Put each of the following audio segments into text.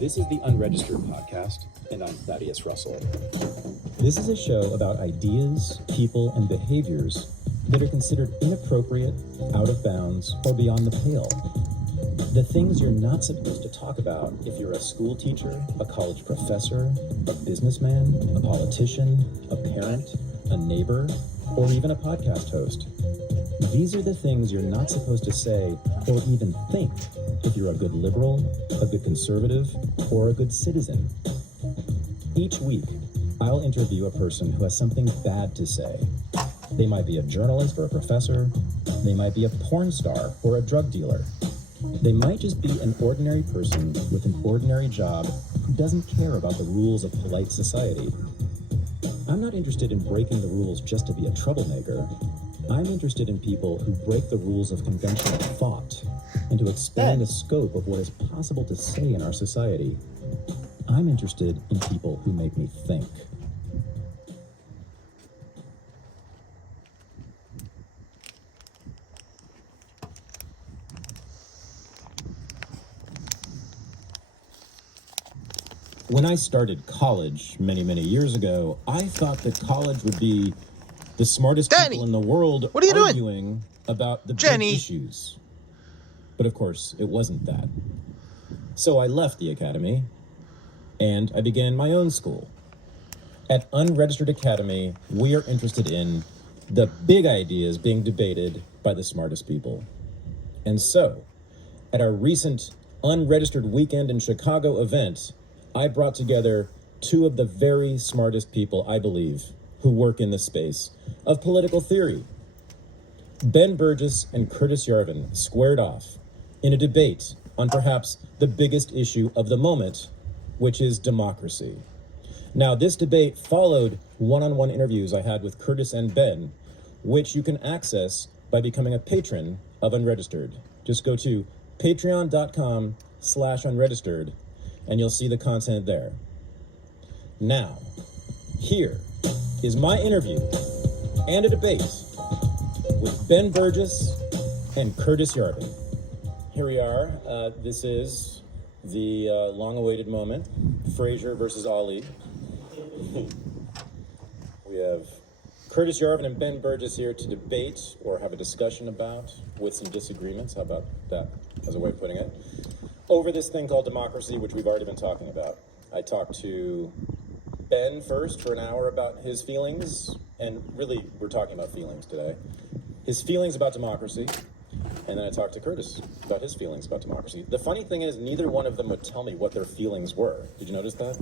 This is the Unregistered podcast, and I'm Thaddeus Russell. This is a show about ideas, people, and behaviors that are considered inappropriate, out of bounds, or beyond the pale. The things you're not supposed to talk about if you're a school teacher, a college professor, a businessman, a politician, a parent, a neighbor, or even a podcast host. These are the things you're not supposed to say or even think if you're a good liberal, a good conservative, or a good citizen. Each week, I'll interview a person who has something bad to say. They might be a journalist or a professor. They might be a porn star or a drug dealer. They might just be an ordinary person with an ordinary job who doesn't care about the rules of polite society. I'm not interested in breaking the rules just to be a troublemaker. I'm interested in people who break the rules of conventional thought and to expand the scope of what is possible to say in our society. I'm interested in people who make me think. When I started college many, many years ago, I thought that college would be the smartest people in the world arguing about the big issues. But of course, it wasn't that. So I left the academy, and I began my own school. At Unregistered Academy, we are interested in the big ideas being debated by the smartest people. And so, at our recent Unregistered Weekend in Chicago event, I brought together two of the very smartest people, I believe, who work in the space of political theory. Ben Burgis and Curtis Yarvin squared off in a debate on perhaps the biggest issue of the moment, which is democracy. Now, this debate followed one-on-one interviews I had with Curtis and Ben, which you can access by becoming a patron of Unregistered. Just go to patreon.com/unregistered, and you'll see the content there. Now, here is my interview and a debate with Ben Burgis and Curtis Yarvin. Here we are. This is the long-awaited moment, Frazier versus Ali. We have Curtis Yarvin and Ben Burgis here to debate or have a discussion about, with some disagreements, how about that as a way of putting it, over this thing called democracy, which we've already been talking about. I talked to Ben first for an hour about his feelings, and really we're talking about feelings today. His feelings about democracy, and then I talked to Curtis about his feelings about democracy. The funny thing is neither one of them would tell me what their feelings were. Did you notice that?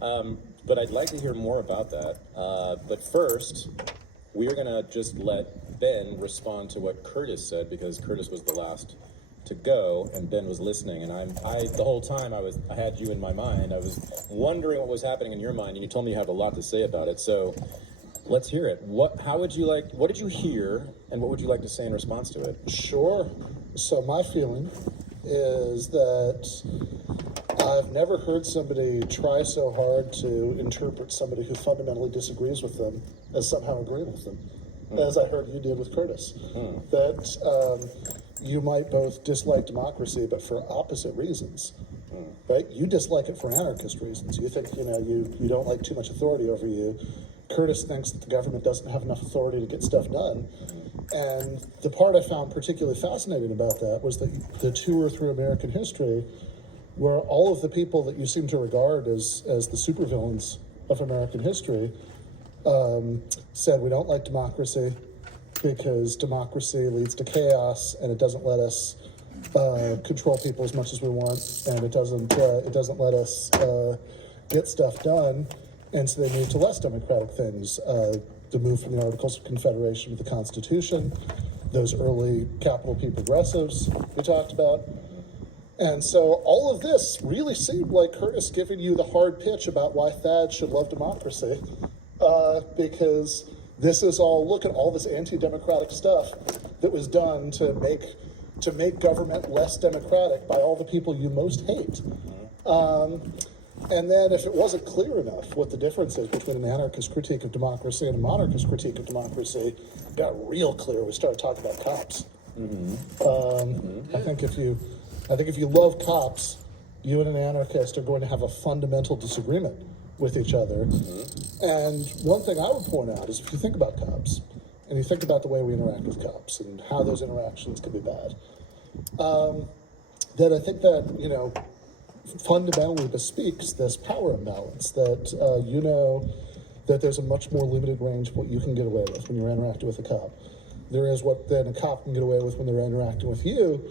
But I'd like to hear more about that. But first, we are gonna just let Ben respond to what Curtis said, because Curtis was the last to go and Ben was listening, and I the whole time I had you in my mind. I was wondering what was happening in your mind, and you told me you have a lot to say about it. So let's hear it. What did you hear, and what would you like to say in response to it? Sure. So my feeling is that I've never heard somebody try so hard to interpret somebody who fundamentally disagrees with them as somehow agreeing with them, as I heard you did with Curtis. That you might both dislike democracy, but for opposite reasons, right? You dislike it for anarchist reasons. You think, you don't like too much authority over you. Curtis thinks that the government doesn't have enough authority to get stuff done. And the part I found particularly fascinating about that was that the tour through American history, where all of the people that you seem to regard as the supervillains of American history said we don't like democracy because democracy leads to chaos and it doesn't let us control people as much as we want, and it doesn't let us get stuff done. And so they moved to less democratic things. The move from the Articles of Confederation to the Constitution, those early Capitol P progressives we talked about. And so all of this really seemed like Curtis giving you the hard pitch about why Thad should love democracy, because this is all, look at all this anti-democratic stuff that was done to make government less democratic by all the people you most hate. And then if it wasn't clear enough what the difference is between an anarchist critique of democracy and a monarchist critique of democracy, it got real clear. We started talking about cops. I think if you love cops, you and an anarchist are going to have a fundamental disagreement with each other. And one thing I would point out is if you think about cops, and you think about the way we interact with cops and how those interactions can be bad, that I think that, you know, fundamentally bespeaks this power imbalance that you know that there's a much more limited range of what you can get away with when you're interacting with a cop. There is what then a cop can get away with when they're interacting with you.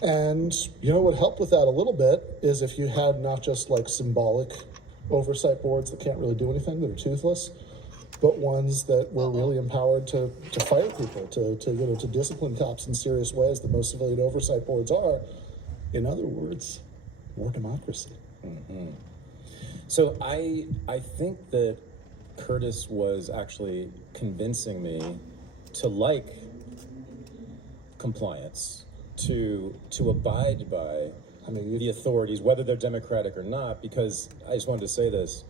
And, you know, what helped with that a little bit is if you had not just like symbolic oversight boards that can't really do anything, that are toothless, but ones that were really empowered to fire people, to discipline cops in serious ways that most civilian oversight boards are. In other words, more democracy. So I think that Curtis was actually convincing me to like compliance, to abide by the authorities, whether they're democratic or not, because I just wanted to say this.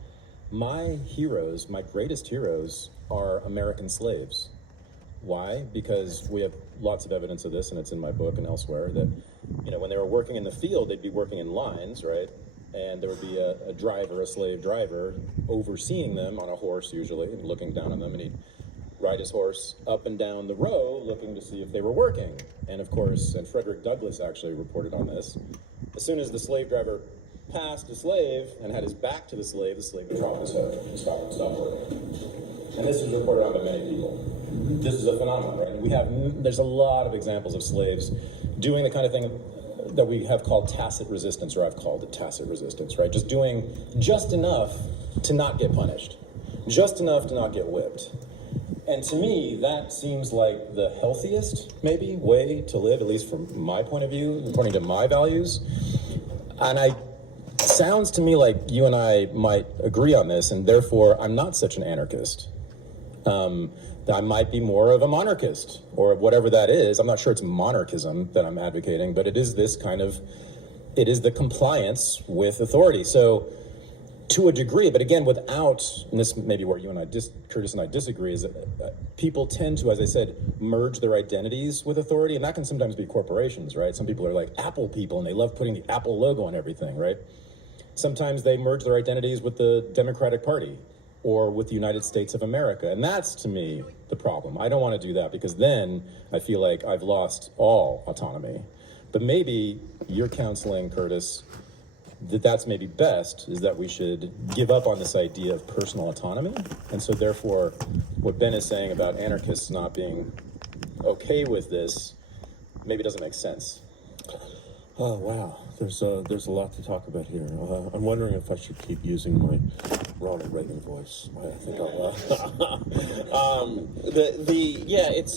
My heroes, my greatest heroes, are American slaves. Why? Because we have lots of evidence of this, and it's in my book and elsewhere, that, you know, when they were working in the field, they'd be working in lines, right? And there would be a driver, a slave driver, overseeing them on a horse usually, and looking down on them, and he'd ride his horse up and down the row looking to see if they were working. And of course, and Frederick Douglass actually reported on this, as soon as the slave driver passed a slave and had his back to the slave would drop his head and stop working. And this is reported on by many people. This is a phenomenon, right? There's a lot of examples of slaves doing the kind of thing that we have called tacit resistance, or I've called it tacit resistance, right? Just doing just enough to not get punished, just enough to not get whipped. And to me, that seems like the healthiest, maybe, way to live, at least from my point of view, according to my values. And sounds to me like you and I might agree on this, and therefore I'm not such an anarchist. I might be more of a monarchist, or whatever that is. I'm not sure it's monarchism that I'm advocating, but it is it is the compliance with authority. So, to a degree, but again, without, and this may be where you and I, Curtis and I disagree, is that people tend to, as I said, merge their identities with authority, and that can sometimes be corporations, right? Some people are like Apple people, and they love putting the Apple logo on everything, right? Sometimes they merge their identities with the Democratic Party or with the United States of America, and that's, to me, the problem. I don't want to do that, because then I feel like I've lost all autonomy. But maybe you're counseling, Curtis, that's maybe best, is that we should give up on this idea of personal autonomy. And so therefore, what Ben is saying about anarchists not being okay with this maybe doesn't make sense. Oh, wow. There's a lot to talk about here. I'm wondering if I should keep using my Ronald Reagan voice. I think I'll,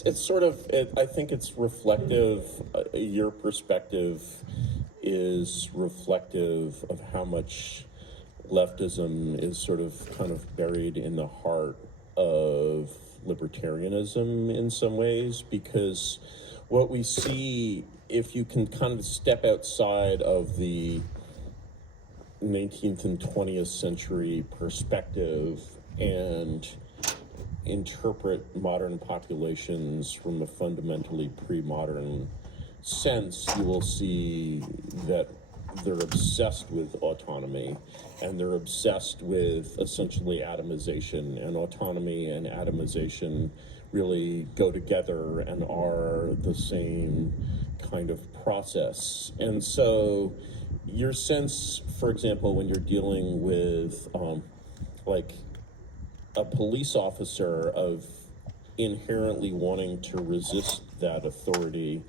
it's sort of, I think it's reflective, your perspective is reflective of how much leftism is sort of kind of buried in the heart of libertarianism in some ways, because what we see, if you can kind of step outside of the 19th and 20th century perspective and interpret modern populations from a fundamentally pre-modern sense, you will see that they're obsessed with autonomy, and they're obsessed with essentially atomization, and autonomy and atomization really go together and are the same kind of process. And so your sense, for example, when you're dealing with like a police officer, of inherently wanting to resist that authority,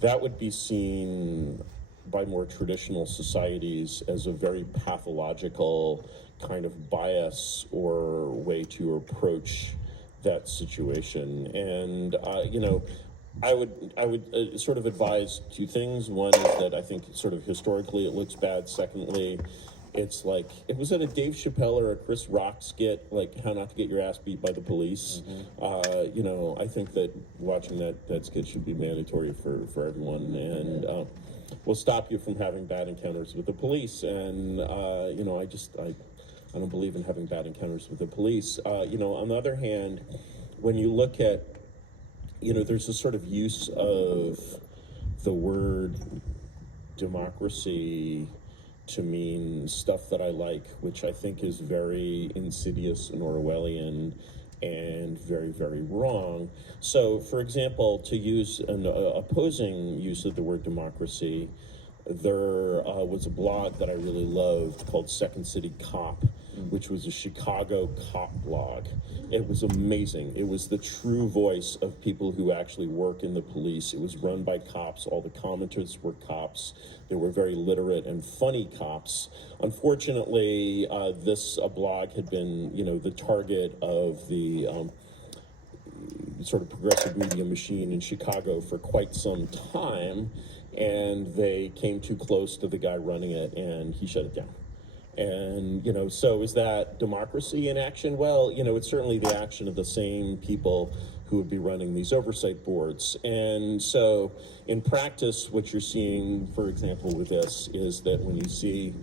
that would be seen by more traditional societies as a very pathological kind of bias or way to approach that situation. And I would sort of advise two things. One is that I think sort of historically it looks bad. Secondly, it's like, it was at a Dave Chappelle or a Chris Rock skit, like how not to get your ass beat by the police. I think that watching that skit should be mandatory for everyone, and will stop you from having bad encounters with the police. And I don't believe in having bad encounters with the police. On the other hand, when you look at, there's a sort of use of the word democracy to mean stuff that I like, which I think is very insidious and Orwellian and very, very wrong. So, for example, to use an opposing use of the word democracy, there was a blog that I really loved called Second City Cop, which was a Chicago cop blog. It was amazing. It was the true voice of people who actually work in the police. It was run by cops. All the commenters were cops. They were very literate and funny cops. Unfortunately, this blog had been, the target of the sort of progressive media machine in Chicago for quite some time, and they came too close to the guy running it, and he shut it down. And, so is that democracy in action? Well, it's certainly the action of the same people who would be running these oversight boards. And so in practice, what you're seeing, for example, with this is that when you see,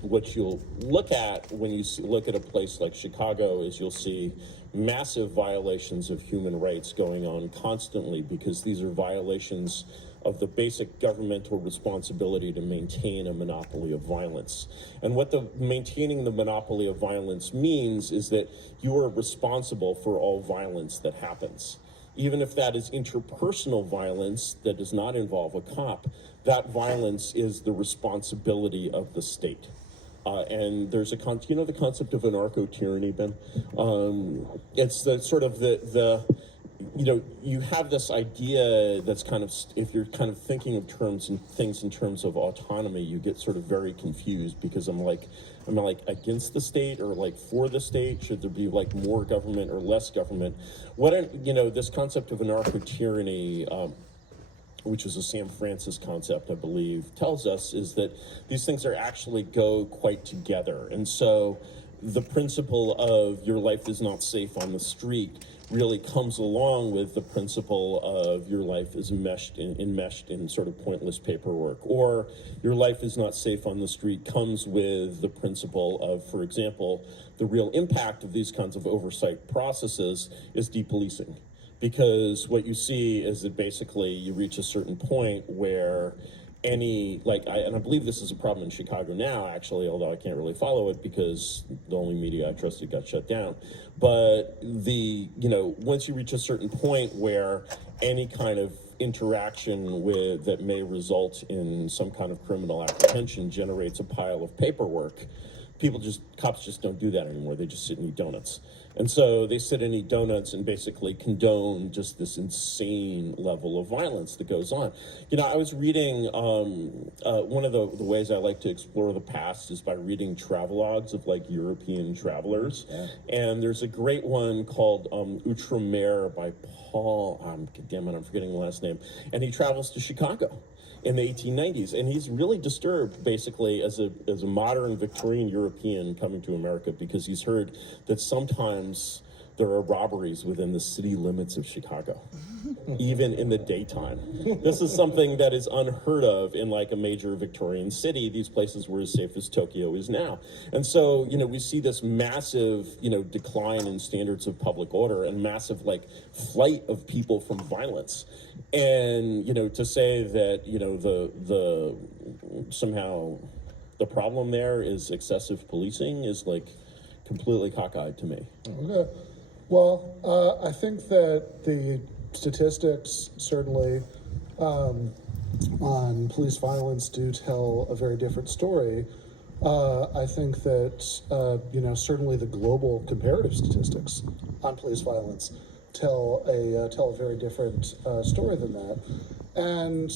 what you'll look at when you look at a place like Chicago is you'll see massive violations of human rights going on constantly, because these are violations of the basic governmental responsibility to maintain a monopoly of violence. And what maintaining the monopoly of violence means is that you are responsible for all violence that happens. Even if that is interpersonal violence that does not involve a cop, that violence is the responsibility of the state. And there's the concept of anarcho-tyranny, Ben? It's the sort of you have this idea that's kind of, if you're kind of thinking of things in terms of autonomy, you get sort of very confused, because I'm like against the state or like for the state? Should there be like more government or less government? This concept of anarcho-tyranny, which is a Sam Francis concept, I believe, tells us is that these things are actually go quite together. And so the principle of your life is not safe on the street really comes along with the principle of your life is enmeshed in sort of pointless paperwork, or your life is not safe on the street comes with the principle of, for example, the real impact of these kinds of oversight processes is depolicing. Because what you see is that basically you reach a certain point where and I believe this is a problem in Chicago now, actually, although I can't really follow it because the only media I trusted got shut down. But once you reach a certain point where any kind of interaction that may result in some kind of criminal apprehension generates a pile of paperwork, cops just don't do that anymore. They just sit and eat donuts. And so they sit and eat donuts and basically condone just this insane level of violence that goes on. I was reading, one of the ways I like to explore the past is by reading travelogues of like European travelers. Yeah. And there's a great one called Outremer by Paul, I'm forgetting the last name. And he travels to Chicago in the 1890s, and he's really disturbed basically as a modern Victorian European coming to America, because he's heard that sometimes there are robberies within the city limits of Chicago, even in the daytime. This is something that is unheard of in like a major Victorian city. These places were as safe as Tokyo is now. And so, we see this massive, decline in standards of public order and massive like flight of people from violence. And, to say that, somehow the problem there is excessive policing is like completely cockeyed to me. Okay. Well, I think that the statistics certainly on police violence do tell a very different story. I think that, certainly the global comparative statistics on police violence tell a very different story than that. And,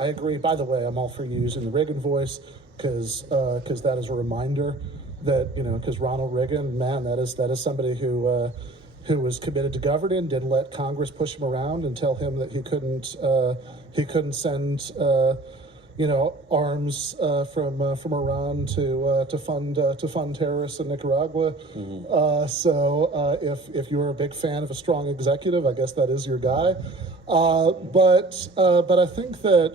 I agree. By the way, I'm all for using the Reagan voice because that is a reminder that, because Ronald Reagan, man, that is somebody who was committed to governing, didn't let Congress push him around and tell him that he couldn't send arms from Iran to fund terrorists in Nicaragua. Mm-hmm. So if you're a big fan of a strong executive, I guess that is your guy. But I think that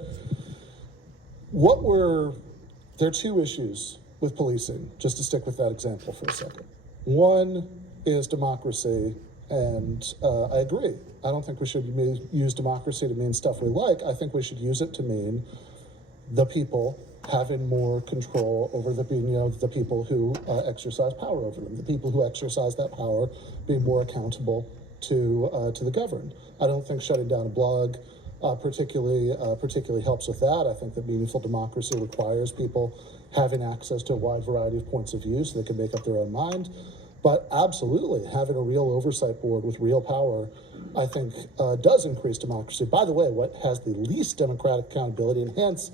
there are two issues with policing, just to stick with that example for a second. One is democracy, and I agree. I don't think we should use democracy to mean stuff we like. I think we should use it to mean the people having more control over the people who exercise power over them, the people who exercise that power being more accountable to the governed. I don't think shutting down a blog particularly helps with that. I think that meaningful democracy requires people having access to a wide variety of points of view so they can make up their own mind. But absolutely, having a real oversight board with real power, I think, does increase democracy. By the way, what has the least democratic accountability and hence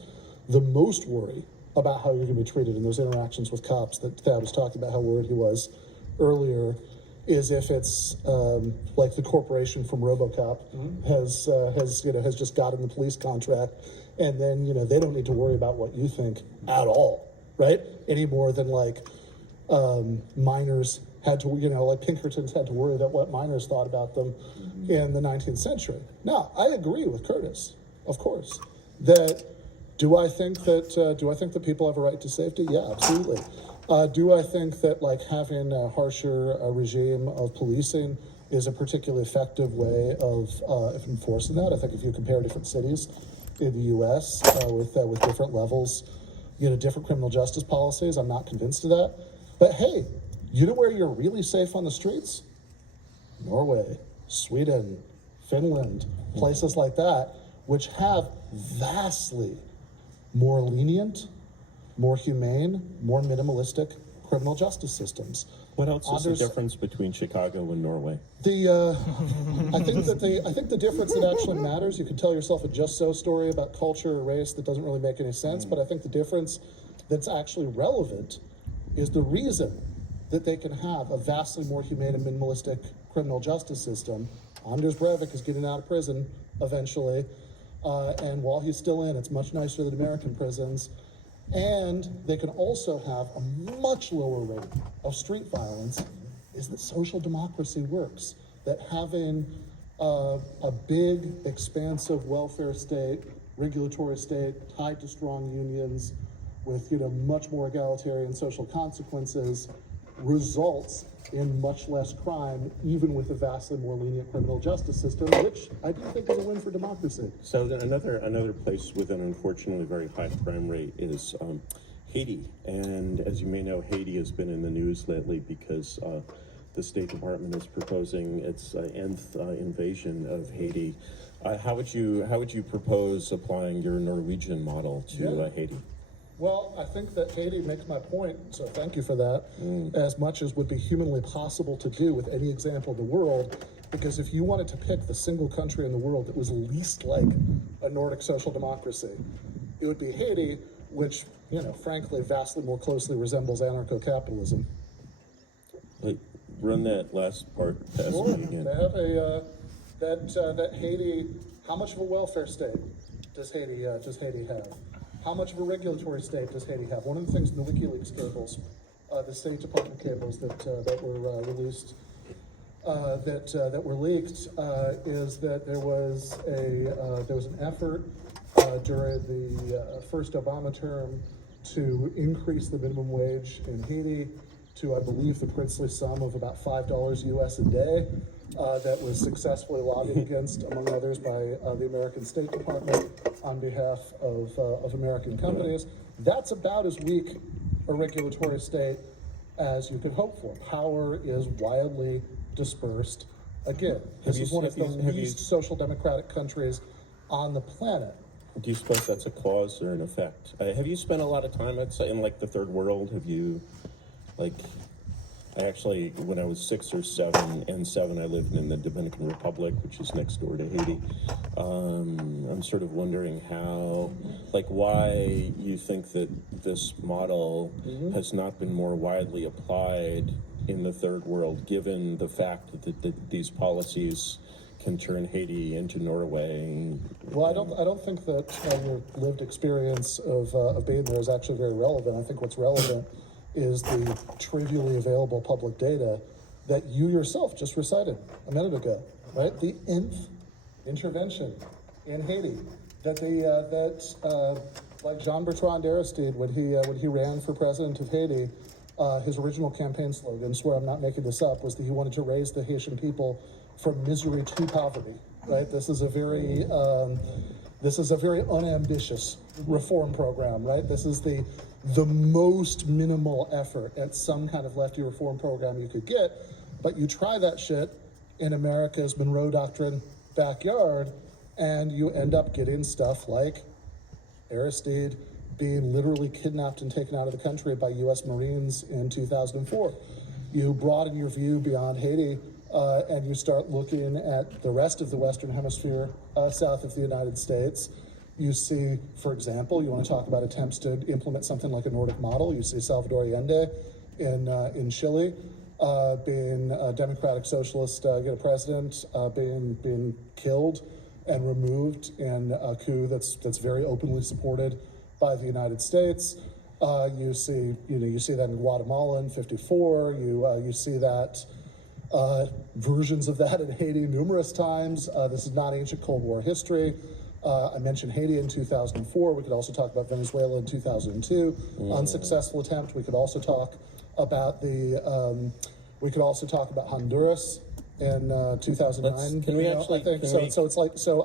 the most worry about how you're going to be treated in those interactions with cops that Thad was talking about, how worried he was earlier, is if it's like the corporation from RoboCop has just gotten the police contract, and then they don't need to worry about what you think at all, right? Any more than like miners had to, like Pinkertons had to worry about what miners thought about them in the 19th century. Now, I agree with Curtis, of course, that do I think that people have a right to safety? Yeah, absolutely. Do I think that like having a harsher regime of policing is a particularly effective way of enforcing that? I think if you compare different cities in the U.S. With different levels, different criminal justice policies, I'm not convinced of that. But hey, you know where you're really safe on the streets? Norway, Sweden, Finland, places like that, which have vastly more lenient, more humane, more minimalistic criminal justice systems. What else is the difference between Chicago and Norway? I think the difference that actually matters, you can tell yourself a just so story about culture or race that doesn't really make any sense, but I think the difference that's actually relevant is the reason that they can have a vastly more humane and minimalistic criminal justice system. Anders Breivik is getting out of prison eventually, and while he's still in, it's much nicer than American prisons. And they can also have a much lower rate of street violence, is that social democracy works. That having a big, expansive welfare state, regulatory state, tied to strong unions, with much more egalitarian social consequences, results in much less crime, even with a vastly more lenient criminal justice system, which I do think is a win for democracy. So another place with an unfortunately very high crime rate is Haiti. And as you may know, Haiti has been in the news lately because the State Department is proposing its nth invasion of Haiti. How would you propose applying your Norwegian model to Haiti? Well, I think that Haiti makes my point, so thank you for that, as much as would be humanly possible to do with any example in the world, because if you wanted to pick the single country in the world that was least like a Nordic social democracy, it would be Haiti, which, frankly, vastly more closely resembles anarcho-capitalism. Like, run that last part past me again. They have that Haiti, how much of a welfare state does Haiti have? How much of a regulatory state does Haiti have? One of the things in the WikiLeaks cables, the State Department cables that were released, that were leaked, is that there was an effort during the first Obama term to increase the minimum wage in Haiti to, I believe, the princely sum of about $5 US a day. That was successfully lobbied against, among others, by the American State Department on behalf of American companies. That's about as weak a regulatory state as you could hope for. Power is wildly dispersed. Again, this is one of the least social democratic countries on the planet. Do you suppose that's a cause or an effect? Have you spent a lot of time, I'd say, in like the third world? Have you, like, I actually, when I was 6 or 7, I lived in the Dominican Republic, which is next door to Haiti. I'm sort of wondering how, like, why you think that this model has not been more widely applied in the third world, given the fact that these policies can turn Haiti into Norway. Well, I don't think that your lived experience of being there is actually very relevant. I think what's relevant is the trivially available public data that you yourself just recited a minute ago, right? The nth intervention in Haiti like Jean-Bertrand Aristide, when he ran for president of Haiti, his original campaign slogan, swear I'm not making this up, was that he wanted to raise the Haitian people from misery to poverty, right? This is a very This is a very unambitious reform program, right? This is the most minimal effort at some kind of lefty reform program you could get, but you try that shit in America's Monroe Doctrine backyard, and you end up getting stuff like Aristide being literally kidnapped and taken out of the country by U.S. Marines in 2004. You broaden your view beyond Haiti, and you start looking at the rest of the Western Hemisphere south of the United States. You see, for example, you want to talk about attempts to implement something like a Nordic model. You see Salvador Allende in Chile being a democratic socialist president, being killed and removed in a coup that's very openly supported by the United States. You see that in Guatemala in '54. You see that versions of that in Haiti numerous times. This is not ancient Cold War history. I mentioned Haiti in 2004. We could also talk about Venezuela in 2002, unsuccessful attempt. We could also talk about Honduras in 2009. Can we actually? I think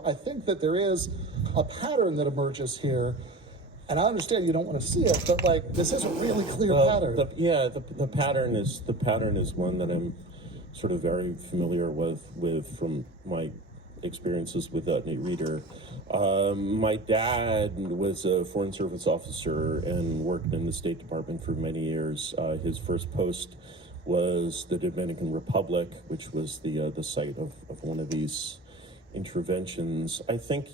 I think that there is a pattern that emerges here. And I understand you don't want to see it, but like this is a really clear pattern. The pattern is one that I'm sort of very familiar with from my experiences with Nate Reeder. My dad was a Foreign Service officer and worked in the State Department for many years. His first post was the Dominican Republic, which was the site of one of these interventions. I think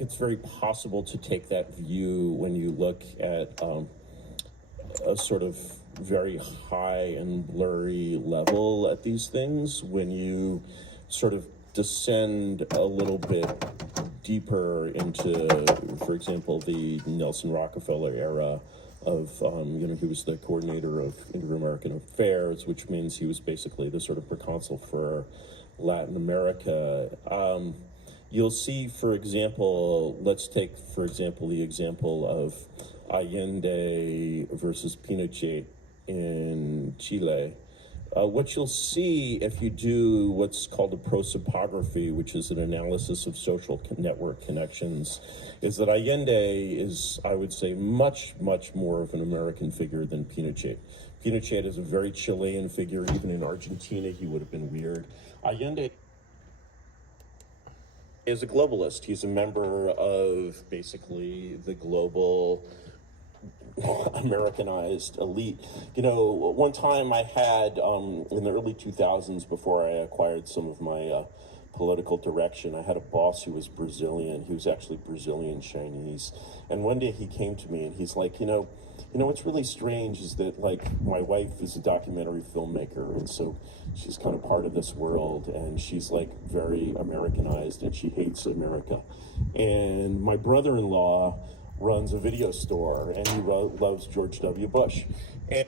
it's very possible to take that view when you look at a sort of very high and blurry level at these things. When you sort of descend a little bit deeper into, for example, the Nelson Rockefeller era of, he was the coordinator of Inter-American Affairs, which means he was basically the sort of proconsul for Latin America. You'll see, for example, let's take, for example, the example of Allende versus Pinochet in Chile. What you'll see if you do what's called a prosopography, which is an analysis of social network connections, is that Allende is, I would say, much, much more of an American figure than Pinochet. Pinochet is a very Chilean figure. Even in Argentina, he would have been weird. Allende is a globalist. He's a member of basically the global Americanized elite. One time I had, in the early 2000s, before I acquired some of my political direction, I had a boss who was Brazilian. He was actually Brazilian Chinese. And one day he came to me and he's like, what's really strange is that, like, my wife is a documentary filmmaker, and so she's kind of part of this world, and she's, like, very Americanized, and she hates America. And my brother-in-law runs a video store, and he loves George W. Bush. And